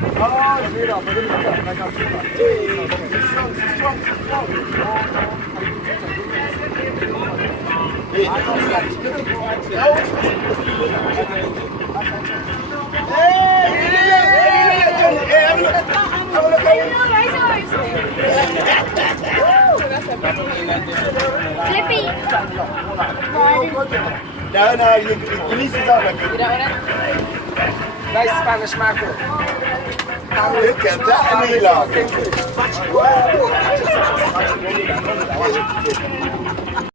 Ah, mira, podemos estar na captura. Strong. Flippy. No, you need to start like Nice Spanish mackerel. look at that, Mila.